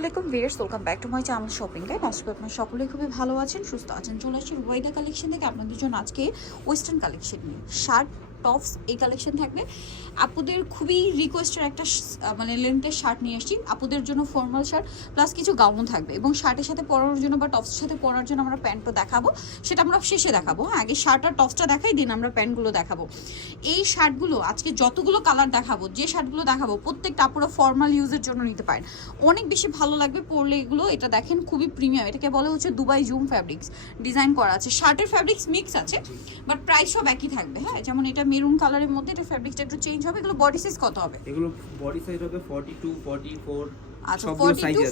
আলাইকুম viewers welcome back to my channel shopping guide. আজকে আপনারা সকলেই খুবই ভালো আছেন, সুস্থ আছেন। চলে আসছি ওয়েদা কালেকশন থেকে আপনাদের জন্য আজকে ওয়েস্টার্ন কালেকশন নিয়ে। শার্ট টপস এই কালেকশন থাকবে। আপুদের খুবই রিকোয়েস্টের একটা মানে লেন্থের শার্ট নিয়ে আসছি। আপুদের জন্য ফর্মাল শার্ট প্লাস কিছু গাউন থাকবে। এবং শার্টের সাথে পরানোর জন্য বা টপসের সাথে পরার জন্য আমরা প্যান্টও দেখাবো। সেটা আমরা শেষে দেখাবো। হ্যাঁ আগে শার্ট আর টপসটা দেখাই দিন আমরা প্যান্টগুলো দেখাবো। এই শার্টগুলো আজকে যতগুলো কালার দেখাবো যে শার্টগুলো দেখাবো প্রত্যেকটা আপুরা ফর্মাল ইউজের জন্য নিতে পারেন। অনেক বেশি ভালো লাগবে পরলে এগুলো। এটা দেখেন খুবই প্রিমিয়াম এটাকে বলে হচ্ছে দুবাই জুম ফ্যাব্রিক্স ডিজাইন করা আছে। শার্টের ফ্যাব্রিক্স মিক্স আছে বাট প্রাইস সব একই থাকবে। হ্যাঁ যেমন এটা মেরুন কালারের মধ্যে, এটা ফ্যাব্রিকটা একটু চেঞ্জ হবে, এগুলো বডি সাইজ কত হবে? এগুলো বডি সাইজ হবে 42 44 আচ্ছা সবগুলো ফর্টি সাইজ আছে।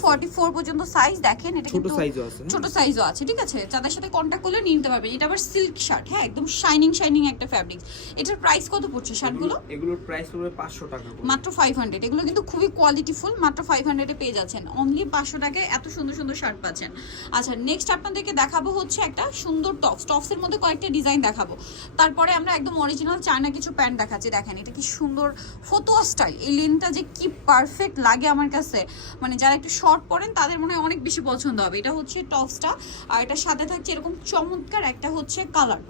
ফর্টি ফোর পর্যন্ত সাইজ দেখেন এটা ছোট কিন্তু সাইজও আছে? ছোট সাইজও আছে ঠিক আছে? যাদের সাথে কন্ট্যাক্ট করলে নিয়ে নিতে পারবে। এটা আবার সিল্ক শার্ট হ্যাঁ একদম শাইনিং শাইনিং একটা ফ্যাব্রিক এটার প্রাইস কত পড়ছে শার্টগুলো এগুলো- এগুলোর প্রাইস পড়বে 500 টাকা মাত্র ফাইভ হান্ড্রেড এগুলো কিন্তু খুবই কোয়ালিটিফুল মাত্র ফাইভ হান্ড্রেডে পেয়ে যাচ্ছেন। অনলি পাঁচশো টাকায় এত সুন্দর সুন্দর শার্ট পাচ্ছেন। আচ্ছা নেক্সট আপনাদেরকে দেখাবো হচ্ছে একটা সুন্দর টপস টপসের মধ্যে কয়েকটা ডিজাইন দেখাবো। তারপরে আমরা একদম অরিজিনাল চায়না কিছু প্যান্ট দেখাচ্ছি। দেখেন এটা কি সুন্দর ফতোয়া স্টাইল এই লেনটা যে কি পারফেক্ট লাগে আমার কাছে। মানে যারা একটু শর্ট পরেন তাদের মনে হয় অনেক বেশি পছন্দ হবে। এটা হচ্ছে টপসটা আর এটার সাথে থাকছে এরকম চমৎকার একটা হচ্ছে কালার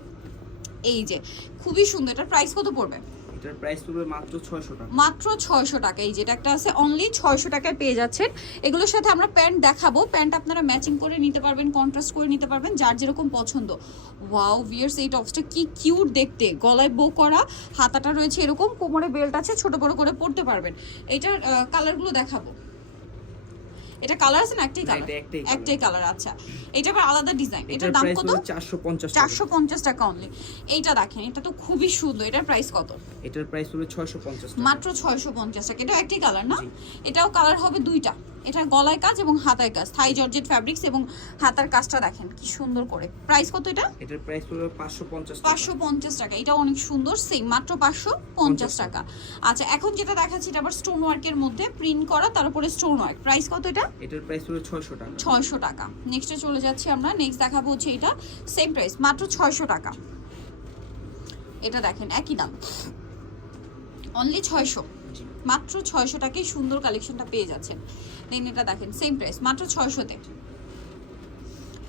এই যে খুবই সুন্দর। এটার প্রাইস কত পড়বে? এটার প্রাইস পড়বে মাত্র 600 টাকা। মাত্র ছয়শো টাকা। এই যেটা একটা আছে অনলি ছয়শো টাকায় পেয়ে যাচ্ছেন। এগুলোর সাথে আমরা প্যান্ট দেখাবো। প্যান্ট আপনারা ম্যাচিং করে নিতে পারবেন কন্ট্রাস্ট করে নিতে পারবেন যার যেরকম পছন্দ। ওয়াও ভিয়ার্স এই টপসটা কি কিউট দেখতে। গলায় বো করা হাতাটা রয়েছে এরকম কোমরে বেল্ট আছে ছোট বড় করে পরতে পারবেন। এইটার কালারগুলো দেখাবো। এটা কালার আছে না? একটাই কালার একটাই কালার আচ্ছা। এটা আবার আলাদা ডিজাইন এটার দাম কত? পড়বে 450 টাকা। চারশো পঞ্চাশ টাকা অনলি এইটা দেখেন এটা তো খুবই সুন্দর। এটার প্রাইস কত? এটার প্রাইস হলো 650 টাকা। মাত্র ছয়শো পঞ্চাশ টাকা। এটাও একটি কালার না? এটাও কালার হবে দুইটা। এটার গলায় কাজ এবং হাতায় কাজ। থাই জর্জেট ফ্যাব্রিক্স এবং হাতার কাজটা দেখেন কি সুন্দর করে। প্রাইস কত এটা? এটার প্রাইস পড়বে 550 টাকা। পাঁচশো পঞ্চাশ টাকা। এটা অনেক সুন্দর সেম মাত্র পাঁচশো পঞ্চাশ টাকা। আচ্ছা এখন যেটা দেখাচ্ছি এটা আবার স্টোন ওয়ার্কের মধ্যে প্রিন্ট করা তার উপরে স্টোন ওয়ার্ক প্রাইস কত এটা? এটার প্রাইস পড়বে 600 টাকা। ছয়শো টাকা। নেক্সটে চলে যাচ্ছি আমরা। নেক্সট দেখাবো হচ্ছে এটা সেম প্রাইস মাত্র ছয়শো টাকা। এটা দেখেন একই দাম। অনলি ছয়শো। জি মাত্র ছয়শো টাকায় সুন্দর কালেকশনটা পেয়ে যাচ্ছেন। দেন এটা দেখেন সেম প্রাইস মাত্র ছয়শোতে।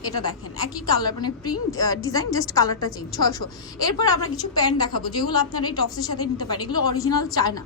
এটা দেখেন একই কালার মানে প্রিন্ট ডিজাইন জাস্ট কালারটা চেঞ্জ ছয়শো। এরপর আমরা কিছু প্যান্ট দেখাবো যেগুলো আপনারা এই টপসের সাথে নিতে পারেন। এগুলো অরিজিনাল চায় না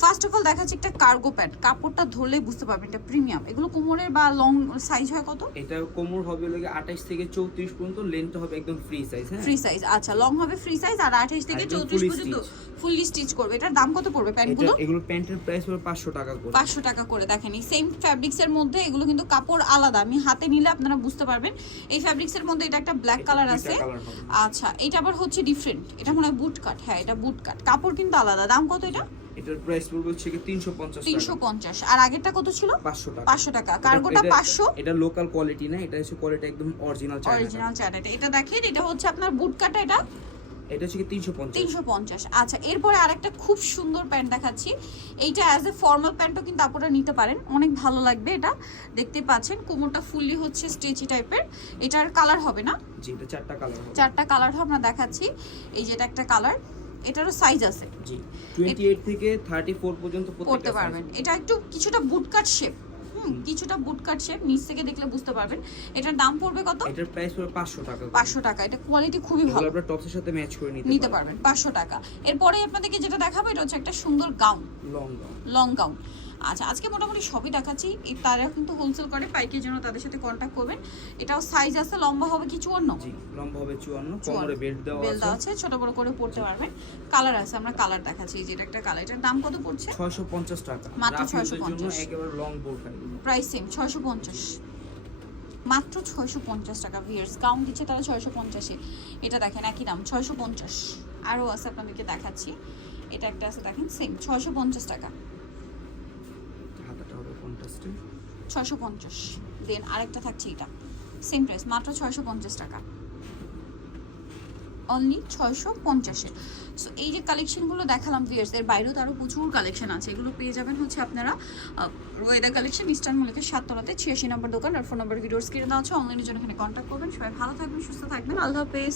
ফার্স্ট অফ অল দেখাচ্ছি একটা কার্গো প্যান্ট কাপড়টা ধরলেই বুঝতে পারবেন এটা প্রিমিয়াম এগুলো কোমরের বা লং সাইজ হয় কত? এটা কোমর হবে লাগে 28 থেকে 34 পর্যন্ত লেন্থ হবে একদম ফ্রি সাইজ হ্যাঁ? ফ্রি সাইজ আচ্ছা লং হবে ফ্রি সাইজ আর আঠাশ থেকে একদম চৌত্রিশ fully পর্যন্ত ফুললি স্টিচ করবে। এটার দাম কত পড়বে প্যান্টগুলো এগুলো প্যান্টের প্রাইস পড়বে 500 টাকা করে। পাঁচশো টাকা করে দেখেন এই সেম ফ্যাব্রিক্স এর মধ্যে এগুলো কিন্তু কাপড় আলাদা। আমি হাতে নিলে আপনারা বুঝতে পারবেন। এই ফ্যাব্রিক্স এর মধ্যে এটা একটা ব্ল্যাক কালার আছে। আচ্ছা এটা আবার হচ্ছে ডিফারেন্ট এটা মনে হয় বুট কাট হ্যাঁ এটা বুট কাট কাপড় কিন্তু আলাদা। দাম কত এটা? এটার প্রাইস পড়বে হচ্ছে কি 350 তিনশো পঞ্চাশ। আর আগেরটা কত ছিল? 500 টাকা। পাঁচশো টাকা। কার্গোটা এটা- পাঁচশো। এটা লোকাল কোয়ালিটি না এটা হচ্ছে কোয়ালিটি একদম অরিজিনাল চায়না অরিজিনাল চাটাটা এটা দেখেন এটা হচ্ছে আপনার বুট কাটা এটা এটা হচ্ছে কি 350 তিনশো পঞ্চাশ। আচ্ছা এরপরে আরেকটা খুব সুন্দর প্যান্ট দেখাচ্ছি। এইটা অ্যাজ এ ফর্মাল প্যান্টও কিন্তু আপনারা নিতে পারেন। অনেক ভালো লাগবে এটা। দেখতে পাচ্ছেন কোমরটা ফুললি হচ্ছে স্ট্রেচি টাইপের। এটার কালার হবে না? জি এটা চারটা কালার হবে। চারটা কালার আমরা দেখাচ্ছি। এই যেটা একটা কালার এটারও সাইজ আছে। জি 28 থেকে 34 পর্যন্ত পড়তে পারবেন। এটা একটু কিছুটা বুটকাট শেপ হুম কিছুটা বুটকাট শেপ নিচ থেকে দেখলে বুঝতে পারবেন। এটার দাম পড়বে কত। এটার প্রাইস পড়বে 500 টাকা করে। পাঁচশো টাকা। এটা কোয়ালিটি খুবই ভালো। আপনারা টপসের সাথে ম্যাচ করে নিতে নিতে পারবেন। পাঁচশো টাকা। এরপরে আপনাদেরকে যেটা দেখাবো এটা হচ্ছে একটা সুন্দর gown long long long gown আচ্ছা আজকে মোটামুটি সবই দেখাচ্ছি। তারা কিন্তু হোলসেল করে পাইকের জন্য তাদের সাথে কন্ট্যাক্ট করবেন। এটাও সাইজ আছে লম্বা হবে কি চুয়ান্ন? লম্বা হবে 54 কোমরে বেল্ট দেওয়া বেল দেওয়া আছে। ছোট বড় করে পড়তে পারবেন। কালার আছে আমরা কালার দেখাচ্ছি এই যেটা একটা কালার এটার দাম কত পড়ছে? 650 টাকা। মাত্র রাফিউজের 650 জন্য একেবারে লং এগুলো। প্রাইস সেম ছয়শো পঞ্চাশ। মাত্র ছয়শো পঞ্চাশ টাকা ভিয়ার্স গাউন দিচ্ছে তারা ছয়শো পঞ্চাশে। এটা দেখেন একই দাম ছয়শো পঞ্চাশ। আরও আছে আপনাদেরকে দেখাচ্ছি। এটা একটা আছে দেখেন সেম ছয়শো পঞ্চাশ টাকা। ছয়শো পঞ্চাশ। দেন আরেকটা থাকছে এটা। সেম প্রাইস মাত্র ছয়শো পঞ্চাশ টাকা। অনলি ছয়শো পঞ্চাশে। সো এই যে কালেকশনগুলো দেখালাম ভিয়ার্স এর বাইরেও তারও প্রচুর কালেকশন আছে। এগুলো পেয়ে যাবেন হচ্ছে আপনারা রোয়েদা কালেকশন ইস্টার্ন মলিকের সাততলাতে, ছিয়াশি নম্বর দোকান। আর ফোন নম্বর ভিডিওস কিনে দেওয়া আছে। অনলাইনের জন্য এখানে কন্ট্যাক্ট করবেন। সবাই ভালো থাকবেন, সুস্থ থাকবেন। আল্লাহ হাফেজ।